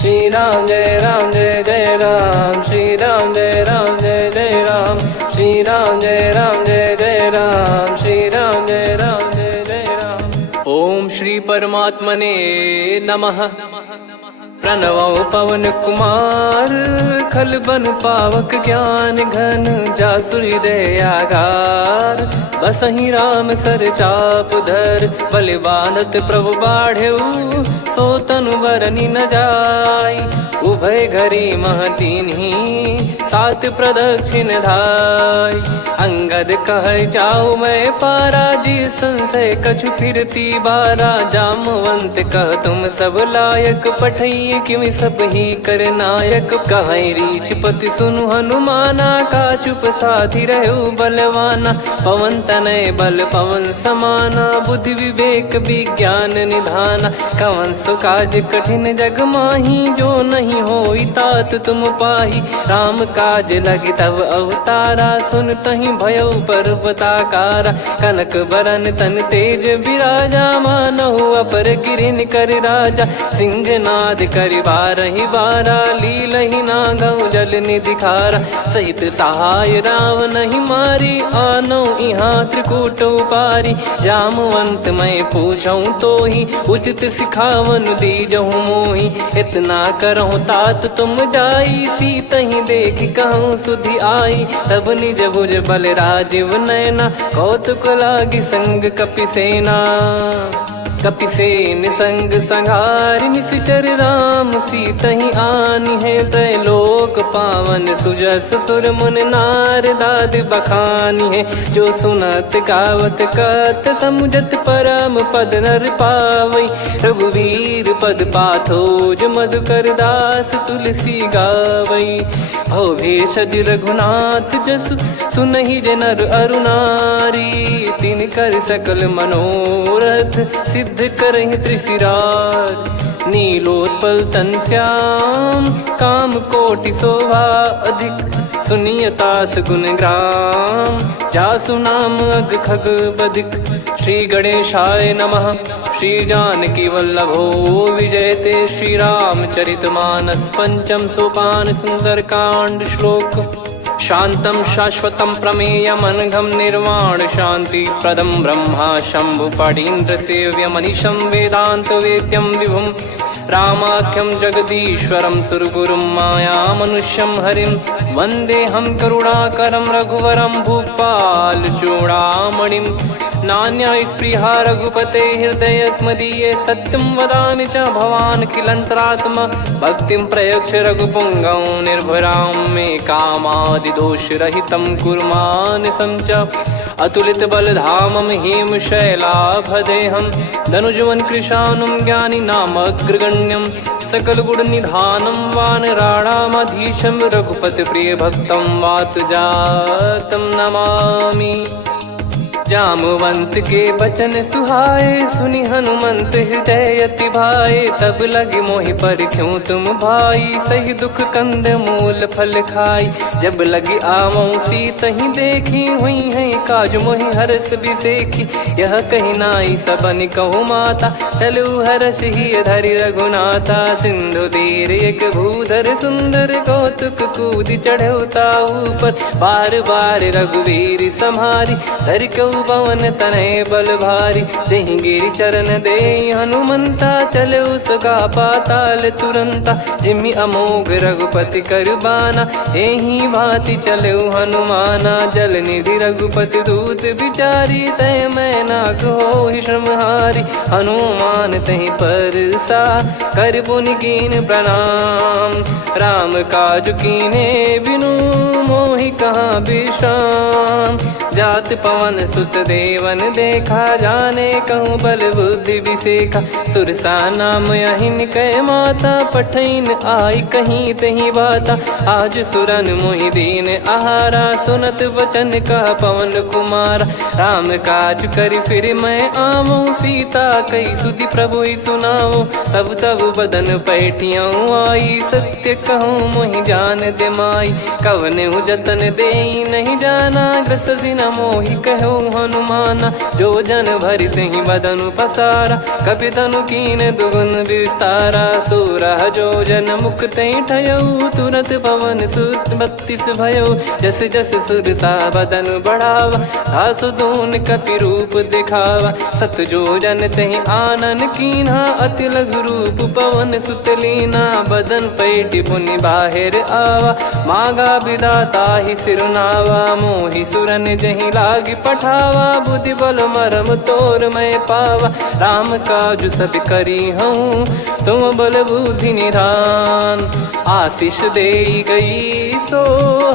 श्री राम जय जय राम, श्री राम जय जय राम, श्री राम जय जय राम, श्री राम जय जय राम। ओम श्री परमात्मने नमः। प्रणवो पवन कुमार, खल बन पावक ज्ञान घन, जासु हृदय आगार। बसहि राम सर चाप धर, बलि बांधत प्रभु बाढ़ेऊ, सो तनु बरनि न जाय। उभय घरी महतीन्ही, सात प्रदक्षिण धाय। अंगद कह जाऊ मैं पारा, जी संशय कछु फिरती बारा। जामवंत कह तुम सब लायक, पठई किमि सब ही कर नायक। कहीं रीछ पति सुनु हनुमाना, का चुप साधि रहु बलवाना। पवन तनय बल पवन समाना, बुद्धि विवेक विज्ञान निधाना। कवन सो काज कठिन जग माही, जो नहीं होई तात तुम पाही। राम काज लगी तब अवतारा, सुन तहि भयउ पर्वताकारा। कनक बरन तन तेज बिराजा, मानहु अपर गिरिन कर राजा। सिंहनाद करि बारहि बारा, लीलहि नागौ जल निधि खारा। सहित सहाय राम नहीं मारी, आनो इहाँ त्रिकूट उपारी। जामवंत मैं पूछऊँ तोहि, उचित सिखावन दीजहु मोहि। इतना करहु तात तुम जाई, सीतहि देख कहूँ सुधि आई। तब निज भुज बल राजीव नयना, कौतुक लागी संग कपिसेना। कपिसेन संग संघारि, निशिचर राम सीतहि आनी है। त्रैलोक पावन सुजस सुर मुन नार, दाद बखानी है। जो सुनत गावत कथ, समुझत परम पद नर पावई। रघुवीर पद पाथोज, मधुकर दास तुलसी गावई। भव भेषज रघुनाथ जसु, सुनहि जे नर अरु नारी। तिन कर सकल मनोरथ, सिद्ध करहि त्रिशिरार। नीलोत्पल तन श्याम, काम कोटि शोभा अधिक। सुनियतास गुण ग्राम, जासु नाम अग खग बदिक। श्री गणेशाय नमः। श्री जानकी वल्लभो विजयते, श्री रामचरित मानस। पंचम सोपान सुंदर कांड श्लोक। शांतं शाश्वतं प्रमेयमनघं, निर्वाण शांति प्रदं ब्रह्मा शंभु फणीन्द्र सेव्यमनिशं। वेदांत वेद्यं विभुं रामाख्यं जगदीश्वरं, सुरगुरुं माया मनुष्यं हरिं। वन्देऽहं करुणाकरं रघुवरं, भूपाल चूडामणिं। नान्या स्पृहा रघुपते हृदय स्मदीये, सत्यं वदामि च भवान् खिलन्तरात्मा। भक्तिं प्रयच्छ रघुपुङ्गं, निर्भरां मे कामादिदोषरहितं कुर्मानिसं च। अतुलित बलधामं हेमशैलाभदेहं, धनुजवन कृशानुं ज्ञानी नामग्रगण्यं। सकल गुण निधानं वानराणामधीशं, रघुपति प्रिय भक्तं वातजातं नमामि। जामवंत के बचन सुहाए, सुनि हनुमंत हृदय अति भाए। तब लगे मोहि पर क्यों तुम भाई, सही दुख कंद मूल फल खाई। जब लगे आवऊं सीतहि देखी, हुई है काज मोहि हरस बिसेखी। यह कही नाई सबन कहु माता, चलु हरष ही धरि रघुनाथा। सिंधु तीर एक भूधर सुंदर, कौतुक कूद चढ़ौता ऊपर। बार बार रघुवीर सम्हारी, धर कऊ पवन तनय बल भारी। जहि गिरि चरण दे हनुमंता, चले उसका पाताल तुरंता। जिमि अमोघ रघुपति कर बाना, एहि भांति चले हनुमाना। जल निधि रघुपति दूत बिचारी, तय मैं नाग होहि श्रमहारी। हनुमान तहि परसा, कर पुनि कीन प्रणाम। राम काज कीने बिनु, मोहि कहाँ विश्राम। जात पवन सुत देवन देखा, जाने कहूँ बल बुद्धि विसेखा। सुरसा नाम अहिन कै माता, पठैन आई कहीं तही बाता। आज सुरन मोहि दीन आहारा, सुनत वचन कह पवन कुमारा। राम काज करि फिर मैं आवऊं, सीता कई सुधि प्रभु ही सुनाओ। तब तब बदन पैठियाँ आई, सत्य कहूँ मोहि जान दे माई। कवने जतन दे नहीं जाना, ग्रसि न मोहि कहो हनुमाना। जो जन भरि तेहि बदनु पसारा, कपि तनु कीन दुगुन विस्तारा। सोरह जो जन मुख तेहि ठयऊ, तुरत पवन सुत 32 भयऊ। जस जस सुरसा बदन बढ़ावा, आसु दून कपि रूप दिखावा। सत जो जन तेहि आनन कीन्हा, अति लघु रूप पवन सुत लीना। बदन पैटि पुनि बाहिर आवा, मागा विधाता ही सिरुनावा। मोहि सुरन जहि लागी पठावा, बुद्धि बल मरम तोर मैं पावा। राम काजु सब करी हूँ, तुम बल बुद्धि निधान। आशीष देई गई सो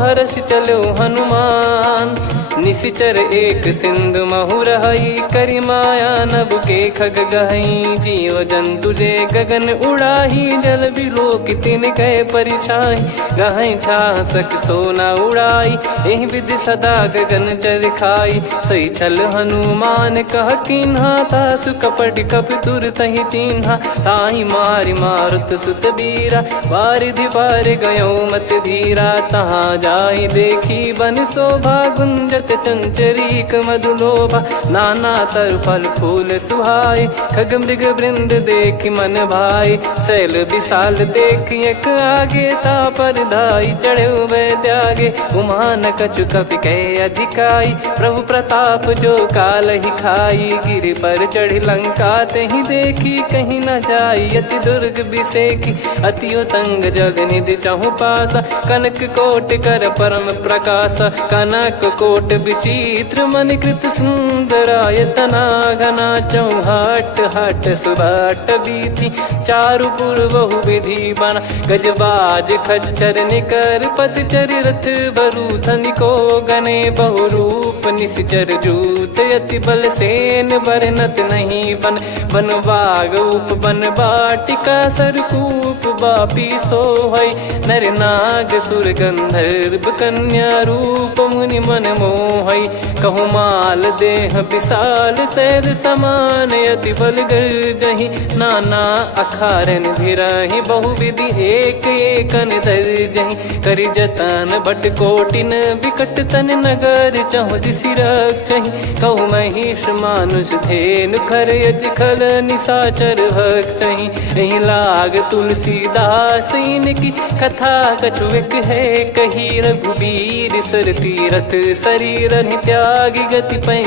हर्ष चलो हनुमान। निशिचर एक सिंधु महु रहई, करी माया नभ के खग गहई। जीव जंतु जे गगन उड़ाही, जल बिलोक तिन कह परिछाई। गहई छासक सोना उड़ाई, एहि विधि सदा गगन चर खाई। सही छल हनुमान कह कीन्हा, तासु कपट कप तुर तहि चिन्हा। ताहि मारि मारुत सुत बीरा, वारिधि पार गयो मत धीरा। तहाँ जाई देखी बन शोभा, गुंजत चंचरीक मधुलोभा। नाना तर फल फूल सुहाए, खग मृग वृंद देख मन भाई। शैल विशाल देख एक आगे, तापर धाई चढ़े वै त्यागे। उमान कछु कपि कह अधिकाई, प्रभु प्रताप जो काल ही खाई। गिर पर चढ़ी लंका तेहि देखी, कहीं न जाई अति दुर्ग बिसेकी। अति उतंग जग निधि चहु पासा, कनक कोट कर परम प्रकाश। कनक कोट विचित्र मन कृत सुंदरायतना। घना चौहाट हाट सुबाट बीती, चारु पुर बहु विधि बना। गजबाज खच्चर निकर पतचर, रथ बरु धनिको गने। बहु रूप निशिचर जूत, अति बल सेन बरनत नहीं बन। बन बाग उप बन बाटिका, सरकूप बापी सोहई। नर नाग सुर गंधर्व कन्या, रूप मुनि मन मोहई। कहु माल देह विशाल, शैल समान अति बल गर्जहि। नाना अखारन भिरहि, बहु विधि एक एकन दर्जहि। करि जतन बट कोटिन, बिकट तन नगर चहु दिसि रक्षहि। कहु महिष मानुष धेनु, खर यज खल निशाचर भक्षहि। एहि लाग तुलसीदास इनकी, कथा कछु एक है कही। रघुबीर सर तीरथ शरीर, त्यागी गति पै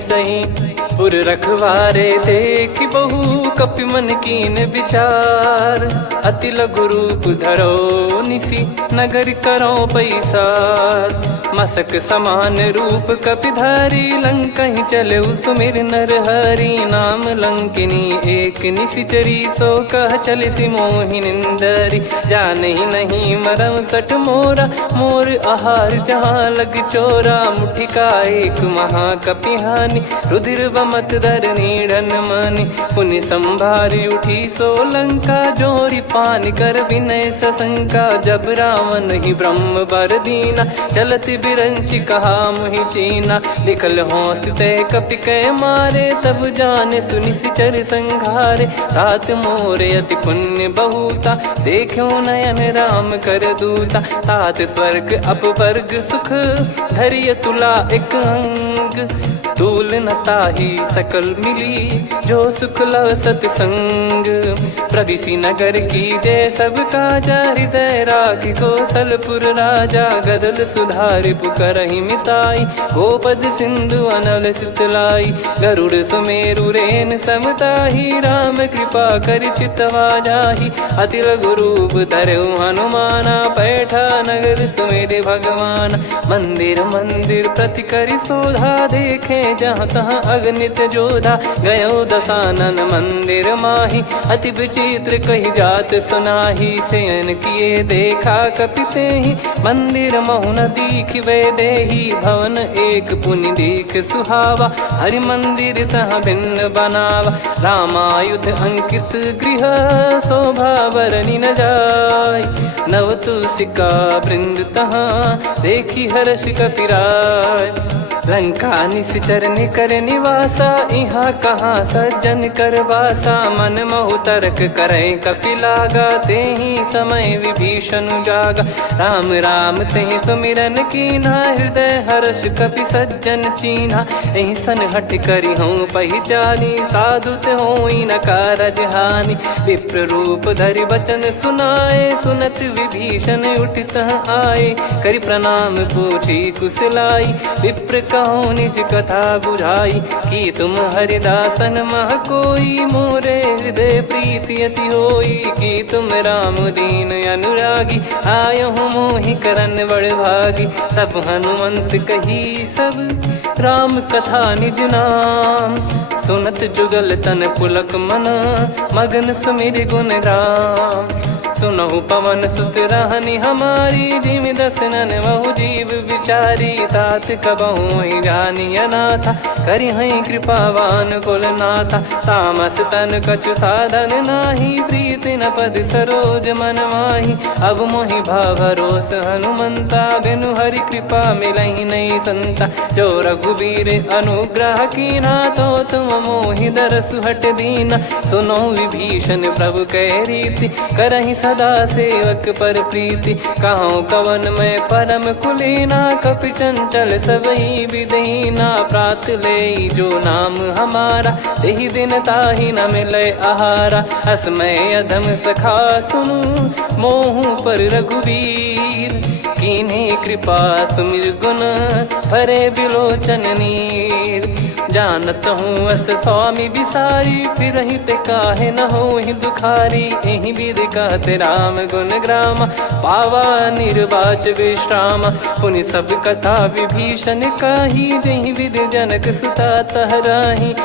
सही। पुर रखवारे देख बहु, कपि मन कीन विचार। अति लघु रूप धरो निसी, नगर करो पैसार। मसक समान रूप कपि धारी, लंकहि चले सुमिर नर हरि। नाम लंकिनी एक निशिचरी, सो कह चलिसि मोहि निंदरी। जानहि नहीं मरम सठ मोरा, मोर आहार जहाँ लग चोरा। मुठिका एक महाकपिहानि, रुधिर बमत धरनी ढन मानि। पुनि संभारी उठी सो लंका, जोरी पान कर विनय सशंका। जब रावण ही ब्रह्म बर दीना, चलत बिरंचि कहा मुहि चीना। लिखल होंस ते कपि कै मारे, तब जाने सुनि सिचर संघारे। तात मोरे अति पुण्य बहुता, देखो नयन राम कर दूता। तात स्वर्ग अपवर्ग सुख, धरिय तुला एक अंग। तूल न ताहि सकल मिली, जो सुख लव सतसंग। प्रविशि नगर की जय सब काजा, हृदय राखि कौशलपुर राजा। गदल सुधारि पुकरहि मिताई, गोपद सिंधु अनल सितलाई। गरुड़ सुमेरु रेन समताहि, राम कृपा करि चितवा जाहि। अति लघु रूप धरऊ हनुमाना, पैठा नगर सुमेरे भगवान। मंदिर मंदिर प्रति करि शोधा, देखे जहाँ तहाँ अगणित जोधा। गयो दशानन मंदिर माही, अति विचित्र कही जात सुनाही। शयन किए देखा कपि तेहि, मंदिर महु न दीख वे देही। भवन एक पुनि दीख सुहावा, हरि मंदिर तहाँ भिन्न बनावा। रामायुध अंकित गृह, शोभा बरनि न जाय। नव तुलसी का वृंद तहाँ, देखी हर्ष कपिराय। लंका निश्चर निकर निवासा, इहाँ कहाँ सज्जन कर वासा। मन महु तर्क करे कपिलागा, तेहि समय विभीषण जागा। राम राम तेहि सुमिरन कीन्हा, हृदय हर्ष कपि सज्जन चीन्हा। एहि सन हट करि हूँ पहिचानी, साधु ते होई न कारज हानि। विप्र रूप धरि वचन सुनाए, सुनत विभीषण उठित आए। करि प्रणाम पूछी कुशलाई, विप्र कहो निज कथा बुझाई। कि तुम हरिदासन मह कोई, मोरे हृदय प्रीति अति होई। कि तुम राम दीन अनुरागी, आयहु मोहि करन बड़ भागी। तब हनुमंत कही सब राम कथा निज नाम, सुनत जुगल तन पुलक मना, मगन सुमिर गुण राम। सुनहु पवन सुत रहनी हमारी, जिमि दसनन महु जीव विचारी। तात कबहु ही जानी अनाथा, करि हई कृपावान कुल नाथा। तामस तन कछु साधन नाही, प्रीति न पद सरोज मन माही। अब मोहि भाव भरोस हनुमंता, बिनु हरि कृपा मिलहि नहीं संता। जो रघुबीर अनुग्रह कीन्हा, तो तुम मोहि दरसु हट दीना। सुनो विभीषण प्रभु कह रीति, करहि सदा सेवक पर प्रीति। कहूँ कवन में परम कुलीना, कपि चंचल सबही विदहीना। प्रात ले जो नाम हमारा, तेहि दिन ताहि न मिले आहारा। असमय अधम सखा सुनु, मोहु पर रघुवीर। कीन्ही कृपा सुमिर गुण, भरे बिलोचन नीर। जानत हूँ अस स्वामी बिसारी, फिरहि ते काहे न होहि दुखारी। एहि विधि कहते राम गुण ग्राम, पावा निर्वाच विश्राम। पुनि सब कथा विभीषण काही, जेहि विधि जनक सुता तहराही।